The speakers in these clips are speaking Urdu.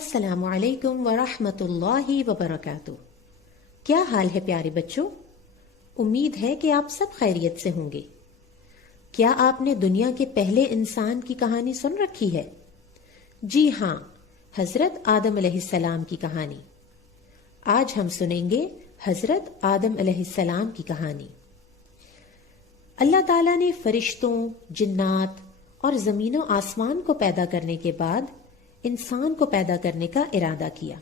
السلام علیکم ورحمۃ اللہ وبرکاتہ۔ کیا حال ہے پیارے بچوں؟ امید ہے کہ آپ سب خیریت سے ہوں گے۔ کیا آپ نے دنیا کے پہلے انسان کی کہانی سن رکھی ہے؟ جی ہاں، حضرت آدم علیہ السلام کی کہانی۔ آج ہم سنیں گے حضرت آدم علیہ السلام کی کہانی۔ اللہ تعالیٰ نے فرشتوں، جنات اور زمین و آسمان کو پیدا کرنے کے بعد انسان کو پیدا کرنے کا ارادہ کیا۔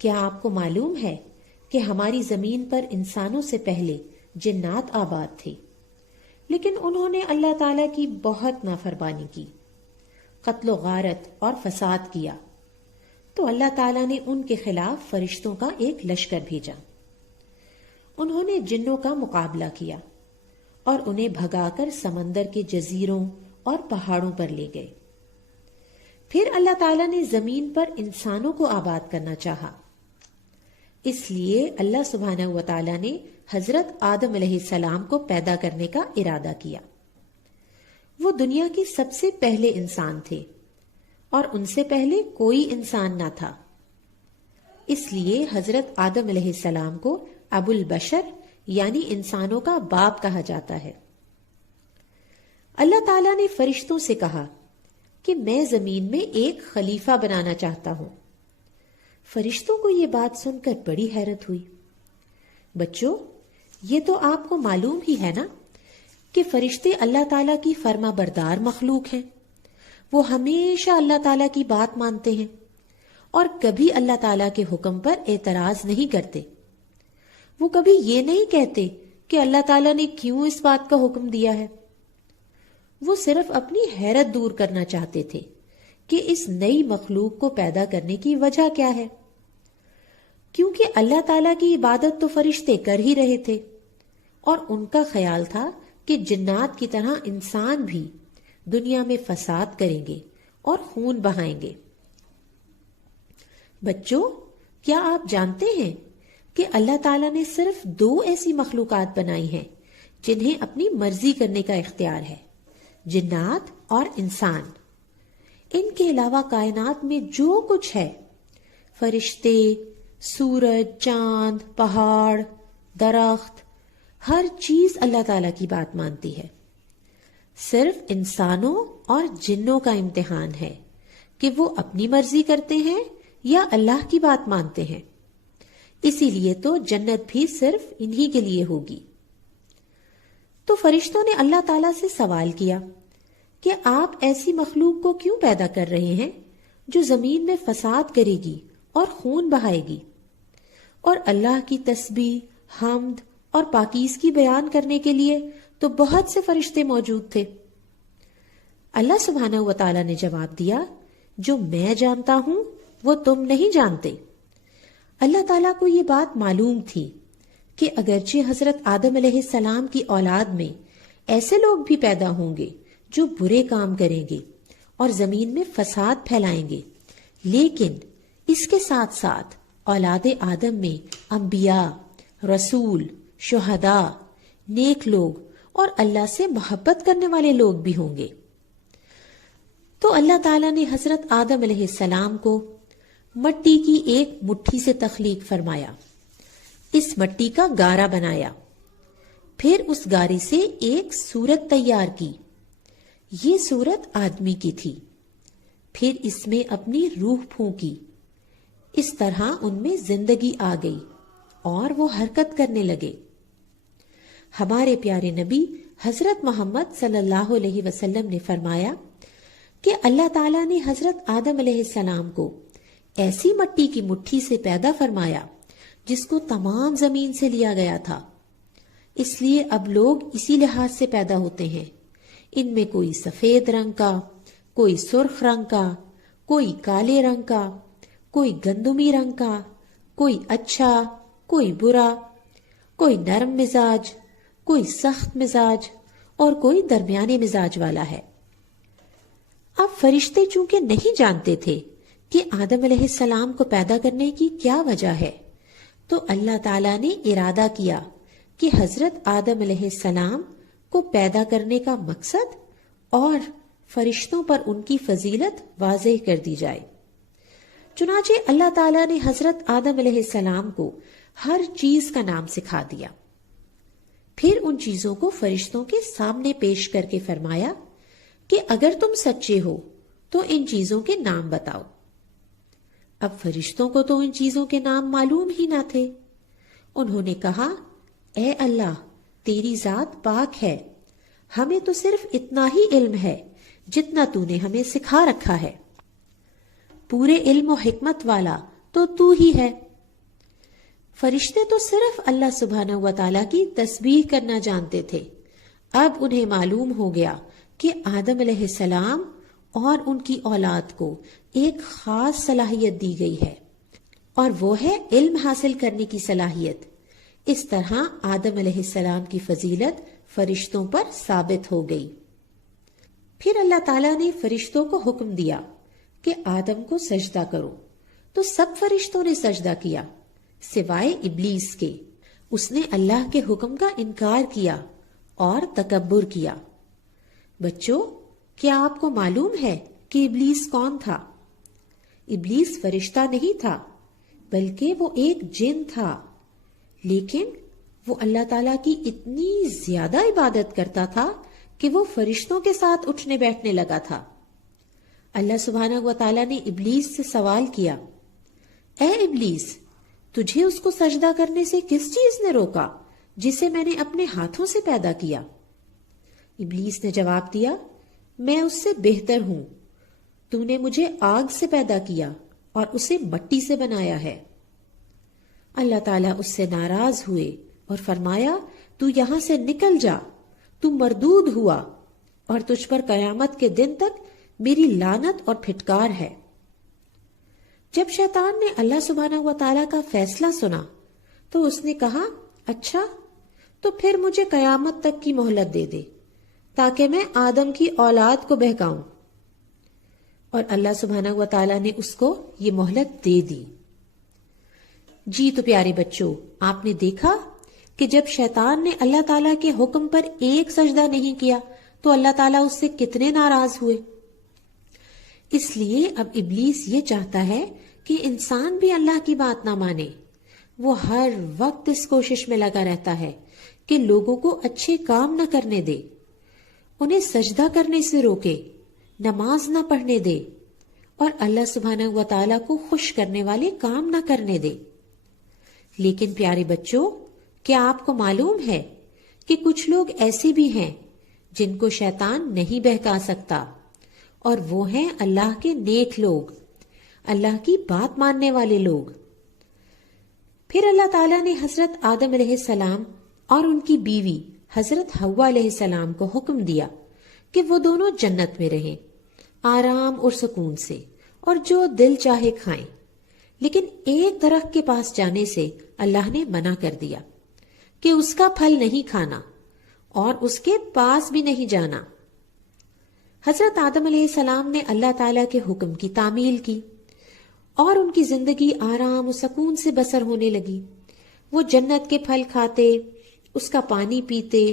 کیا آپ کو معلوم ہے کہ ہماری زمین پر انسانوں سے پہلے جنات آباد تھے، لیکن انہوں نے اللہ تعالیٰ کی بہت نافرمانی کی، قتل و غارت اور فساد کیا، تو اللہ تعالیٰ نے ان کے خلاف فرشتوں کا ایک لشکر بھیجا۔ انہوں نے جنوں کا مقابلہ کیا اور انہیں بھگا کر سمندر کے جزیروں اور پہاڑوں پر لے گئے۔ پھر اللہ تعالیٰ نے زمین پر انسانوں کو آباد کرنا چاہا، اس لیے اللہ سبحانہ و تعالیٰ نے حضرت آدم علیہ السلام کو پیدا کرنے کا ارادہ کیا۔ وہ دنیا کے سب سے پہلے انسان تھے اور ان سے پہلے کوئی انسان نہ تھا، اس لیے حضرت آدم علیہ السلام کو ابو البشر یعنی انسانوں کا باپ کہا جاتا ہے۔ اللہ تعالیٰ نے فرشتوں سے کہا کہ میں زمین میں ایک خلیفہ بنانا چاہتا ہوں۔ فرشتوں کو یہ بات سن کر بڑی حیرت ہوئی۔ بچوں، یہ تو آپ کو معلوم ہی ہے نا کہ فرشتے اللہ تعالیٰ کی فرما بردار مخلوق ہیں۔ وہ ہمیشہ اللہ تعالیٰ کی بات مانتے ہیں اور کبھی اللہ تعالیٰ کے حکم پر اعتراض نہیں کرتے۔ وہ کبھی یہ نہیں کہتے کہ اللہ تعالیٰ نے کیوں اس بات کا حکم دیا ہے۔ وہ صرف اپنی حیرت دور کرنا چاہتے تھے کہ اس نئی مخلوق کو پیدا کرنے کی وجہ کیا ہے، کیونکہ اللہ تعالیٰ کی عبادت تو فرشتے کر ہی رہے تھے اور ان کا خیال تھا کہ جنات کی طرح انسان بھی دنیا میں فساد کریں گے اور خون بہائیں گے۔ بچوں، کیا آپ جانتے ہیں کہ اللہ تعالیٰ نے صرف 2 ایسی مخلوقات بنائی ہیں جنہیں اپنی مرضی کرنے کا اختیار ہے، جنات اور انسان۔ ان کے علاوہ کائنات میں جو کچھ ہے، فرشتے، سورج، چاند، پہاڑ، درخت، ہر چیز اللہ تعالیٰ کی بات مانتی ہے۔ صرف انسانوں اور جنوں کا امتحان ہے کہ وہ اپنی مرضی کرتے ہیں یا اللہ کی بات مانتے ہیں۔ اسی لیے تو جنت بھی صرف انہی کے لیے ہوگی۔ تو فرشتوں نے اللہ تعالیٰ سے سوال کیا کہ آپ ایسی مخلوق کو کیوں پیدا کر رہے ہیں جو زمین میں فساد کرے گی اور خون بہائے گی؟ اور اللہ کی تسبیح، حمد اور پاکیزگی بیان کرنے کے لیے تو بہت سے فرشتے موجود تھے۔ اللہ سبحانہ و تعالیٰ نے جواب دیا، جو میں جانتا ہوں وہ تم نہیں جانتے۔ اللہ تعالیٰ کو یہ بات معلوم تھی کہ اگرچہ حضرت آدم علیہ السلام کی اولاد میں ایسے لوگ بھی پیدا ہوں گے جو برے کام کریں گے اور زمین میں فساد پھیلائیں گے، لیکن اس کے ساتھ ساتھ اولاد آدم میں انبیاء، رسول، شہداء، نیک لوگ اور اللہ سے محبت کرنے والے لوگ بھی ہوں گے۔ تو اللہ تعالیٰ نے حضرت آدم علیہ السلام کو مٹی کی ایک مٹھی سے تخلیق فرمایا، اس مٹی کا گارا بنایا، پھر اس گارے سے ایک صورت تیار کی۔ یہ صورت آدمی کی تھی، پھر اس میں اپنی روح پھونکی، اس طرح ان میں زندگی آ گئی اور وہ حرکت کرنے لگے۔ ہمارے پیارے نبی حضرت محمد صلی اللہ علیہ وسلم نے فرمایا کہ اللہ تعالیٰ نے حضرت آدم علیہ السلام کو ایسی مٹی کی مٹھی سے پیدا فرمایا جس کو تمام زمین سے لیا گیا تھا، اس لیے اب لوگ اسی لحاظ سے پیدا ہوتے ہیں۔ ان میں کوئی سفید رنگ کا، کوئی سرخ رنگ کا، کوئی کالے رنگ کا، کوئی گندمی رنگ کا، کوئی اچھا، کوئی برا، کوئی نرم مزاج، کوئی سخت مزاج اور کوئی درمیانے مزاج والا ہے۔ اب فرشتے چونکہ نہیں جانتے تھے کہ آدم علیہ السلام کو پیدا کرنے کی کیا وجہ ہے، تو اللہ تعالیٰ نے ارادہ کیا کہ حضرت آدم علیہ السلام کو پیدا کرنے کا مقصد اور فرشتوں پر ان کی فضیلت واضح کر دی جائے۔ چنانچہ اللہ تعالیٰ نے حضرت آدم علیہ السلام کو ہر چیز کا نام سکھا دیا. پھر ان چیزوں کو فرشتوں کے سامنے پیش کر کے فرمایا کہ اگر تم سچے ہو تو ان چیزوں کے نام بتاؤ. اب فرشتوں کو تو ان چیزوں کے نام معلوم ہی نہ تھے. انہوں نے کہا، اے اللہ، تیری ذات پاک ہے، ہمیں تو صرف اتنا ہی علم ہے جتنا تو نے ہمیں سکھا رکھا ہے. پورے علم و حکمت والا تو ہی ہے. فرشتے تو صرف اللہ سبحانہ و تعالیٰ کی تسبیح کرنا جانتے تھے. اب انہیں معلوم ہو گیا کہ آدم علیہ السلام اور ان کی اولاد کو ایک خاص صلاحیت دی گئی ہے، اور وہ ہے علم حاصل کرنے کی صلاحیت. اس طرح آدم علیہ السلام کی فضیلت فرشتوں پر ثابت ہو گئی. پھر اللہ تعالیٰ نے فرشتوں کو حکم دیا کہ آدم کو سجدہ کرو، تو سب فرشتوں نے سجدہ کیا سوائے ابلیس کے. اس نے اللہ کے حکم کا انکار کیا اور تکبر کیا. بچوں، کیا آپ کو معلوم ہے کہ ابلیس کون تھا؟ ابلیس فرشتہ نہیں تھا، بلکہ وہ ایک جن تھا. لیکن وہ اللہ تعالیٰ کی اتنی زیادہ عبادت کرتا تھا کہ وہ فرشتوں کے ساتھ اٹھنے بیٹھنے لگا تھا. اللہ سبحانہ و تعالیٰ نے ابلیس سے سوال کیا، اے ابلیس، تجھے اس کو سجدہ کرنے سے کس چیز نے روکا جسے میں نے اپنے ہاتھوں سے پیدا کیا؟ ابلیس نے جواب دیا، میں اس سے بہتر ہوں. تو نے مجھے آگ سے پیدا کیا اور اسے مٹی سے بنایا ہے. اللہ تعالیٰ اس سے ناراض ہوئے اور فرمایا، تو یہاں سے نکل جا، تو مردود ہوا اور تجھ پر قیامت کے دن تک میری لعنت اور پھٹکار ہے. جب شیطان نے اللہ سبحانہ و تعالیٰ کا فیصلہ سنا تو اس نے کہا، اچھا تو پھر مجھے قیامت تک کی مہلت دے دے تاکہ میں آدم کی اولاد کو بہکاؤں. اور اللہ سبحانہ و تعالیٰ نے اس کو یہ مہلت دے دی. جی تو پیارے بچوں، آپ نے دیکھا کہ جب شیطان نے اللہ تعالیٰ کے حکم پر ایک سجدہ نہیں کیا تو اللہ تعالیٰ اس سے کتنے ناراض ہوئے. اس لیے اب ابلیس یہ چاہتا ہے کہ انسان بھی اللہ کی بات نہ مانے. وہ ہر وقت اس کوشش میں لگا رہتا ہے کہ لوگوں کو اچھے کام نہ کرنے دے، انہیں سجدہ کرنے سے روکے، نماز نہ پڑھنے دے، اور اللہ سبحانہ و تعالیٰ کو خوش کرنے والے کام نہ کرنے دے. لیکن پیارے بچوں، کیا آپ کو معلوم ہے کہ کچھ لوگ ایسے بھی ہیں جن کو شیطان نہیں بہکا سکتا، اور وہ ہیں اللہ کے نیک لوگ، اللہ کی بات ماننے والے لوگ. پھر اللہ تعالیٰ نے حضرت آدم علیہ السلام اور ان کی بیوی حضرت حوا علیہ السلام کو حکم دیا کہ وہ دونوں جنت میں رہیں، آرام اور سکون سے، اور جو دل چاہے کھائیں. لیکن ایک درخت کے پاس جانے سے اللہ نے منع کر دیا کہ اس کا پھل نہیں کھانا اور اس کے پاس بھی نہیں جانا. حضرت آدم علیہ السلام نے اللہ تعالیٰ کے حکم کی تعمیل کی اور ان کی زندگی آرام و سکون سے بسر ہونے لگی. وہ جنت کے پھل کھاتے، اس کا پانی پیتے،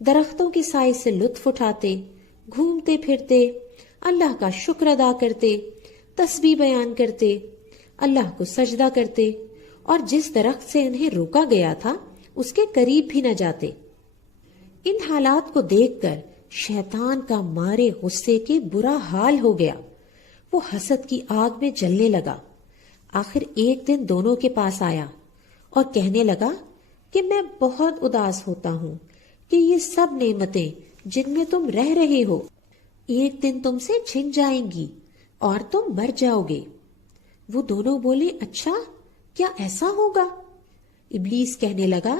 درختوں کے سائے سے لطف اٹھاتے، گھومتے پھرتے، اللہ کا شکر ادا کرتے، تسبیح بیان کرتے، اللہ کو سجدہ کرتے، اور جس درخت سے انہیں روکا گیا تھا اس کے قریب بھی نہ جاتے. ان حالات کو دیکھ کر شیطان کا مارے غصے کے برا حال ہو گیا. وہ حسد کی آگ میں جلنے لگا. آخر ایک دن دونوں کے پاس آیا اور کہنے لگا کہ میں بہت اداس ہوتا ہوں کہ یہ سب نعمتیں جن میں تم رہ رہے ہو ایک دن تم سے چھن جائیں گی اور تم مر جاؤ گے. وہ دونوں بولے، اچھا کیا ایسا ہوگا؟ ابلیس کہنے لگا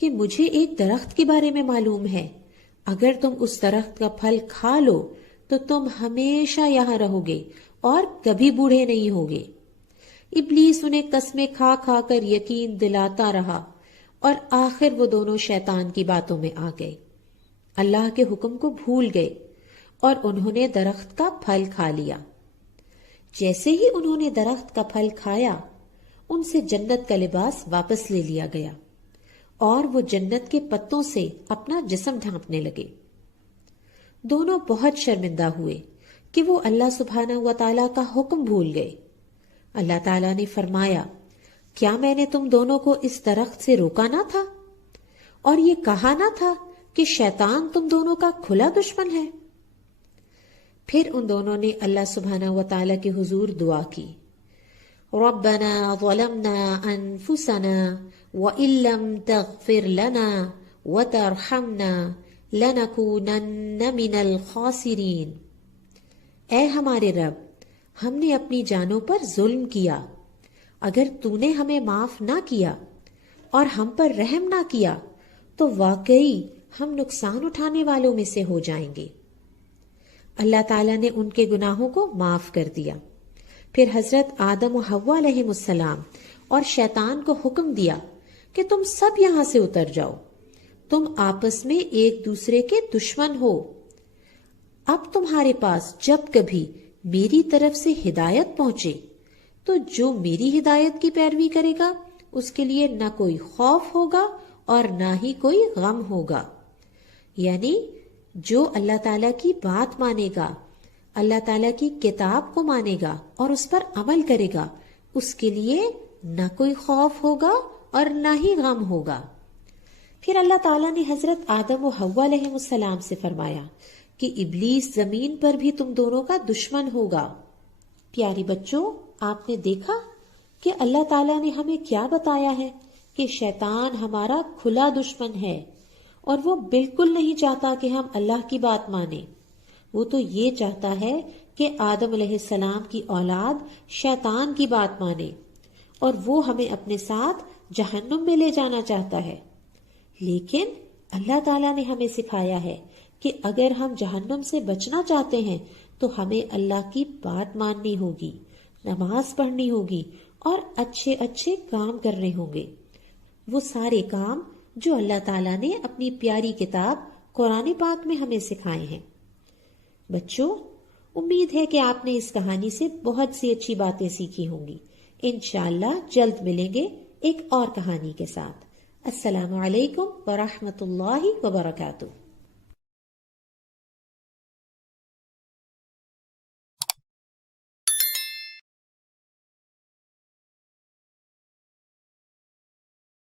کہ مجھے ایک درخت کے بارے میں معلوم ہے، اگر تم اس درخت کا پھل کھا لو تو تم ہمیشہ یہاں رہو گے اور کبھی بوڑھے نہیں ہوگے. ابلیس انہیں قسمیں کھا کھا کر یقین دلاتا رہا اور آخر وہ دونوں شیطان کی باتوں میں آ گئے، اللہ کے حکم کو بھول گئے اور انہوں نے درخت کا پھل کھا لیا. جیسے ہی انہوں نے درخت کا پھل کھایا ان سے جنت کا لباس واپس لے لیا گیا اور وہ جنت کے پتوں سے اپنا جسم ڈھانپنے لگے. دونوں بہت شرمندہ ہوئے کہ وہ اللہ سبحانہ و تعالیٰ کا حکم بھول گئے. اللہ تعالیٰ نے فرمایا، کیا میں نے تم دونوں کو اس درخت سے روکا نہ تھا اور یہ کہا نہ تھا کہ شیطان تم دونوں کا کھلا دشمن ہے؟ پھر ان دونوں نے اللہ سبحانہ و تعالیٰ کے حضور دعا کی، ربنا ظلمنا انفسنا وان لم تغفر لنا وترحمنا لنکونن من الخاسرین۔ اے ہمارے رب، ہم نے اپنی جانوں پر ظلم کیا، اگر تو نے ہمیں معاف نہ کیا اور ہم پر رحم نہ کیا تو واقعی ہم نقصان اٹھانے والوں میں سے ہو جائیں گے۔ اللہ تعالیٰ نے ان کے گناہوں کو معاف کر دیا۔ پھر حضرت آدم و حوا علیہ السلام اور شیطان کو حکم دیا کہ تم سب یہاں سے اتر جاؤ، تم آپس میں ایک دوسرے کے دشمن ہو۔ اب تمہارے پاس جب کبھی میری طرف سے ہدایت پہنچے تو جو میری ہدایت کی پیروی کرے گا اس کے لیے نہ کوئی خوف ہوگا اور نہ ہی کوئی غم ہوگا۔ یعنی جو اللہ تعالیٰ کی بات مانے گا، اللہ تعالیٰ کی کتاب کو مانے گا اور اس پر عمل کرے گا، اس کے لیے نہ کوئی خوف ہوگا اور نہ ہی غم ہوگا۔ پھر اللہ تعالیٰ نے حضرت آدم و حوا علیہ السلام سے فرمایا کہ ابلیس زمین پر بھی تم دونوں کا دشمن ہوگا۔ پیاری بچوں، آپ نے دیکھا کہ اللہ تعالیٰ نے ہمیں کیا بتایا ہے کہ شیطان ہمارا کھلا دشمن ہے اور وہ بالکل نہیں چاہتا کہ ہم اللہ کی بات مانیں۔ وہ تو یہ چاہتا ہے کہ آدم علیہ السلام کی اولاد شیطان کی بات مانے اور وہ ہمیں اپنے ساتھ جہنم میں لے جانا چاہتا ہے۔ لیکن اللہ تعالیٰ نے ہمیں سکھایا ہے کہ اگر ہم جہنم سے بچنا چاہتے ہیں تو ہمیں اللہ کی بات ماننی ہوگی، نماز پڑھنی ہوگی اور اچھے اچھے کام کرنے ہوں گے، وہ سارے کام جو اللہ تعالیٰ نے اپنی پیاری کتاب قرآن پاک میں ہمیں سکھائے ہیں۔ بچوں، امید ہے کہ آپ نے اس کہانی سے بہت سی اچھی باتیں سیکھی ہوں گی۔ انشاءاللہ جلد ملیں گے ایک اور کہانی کے ساتھ۔ السلام علیکم ورحمۃ اللہ وبرکاتہ۔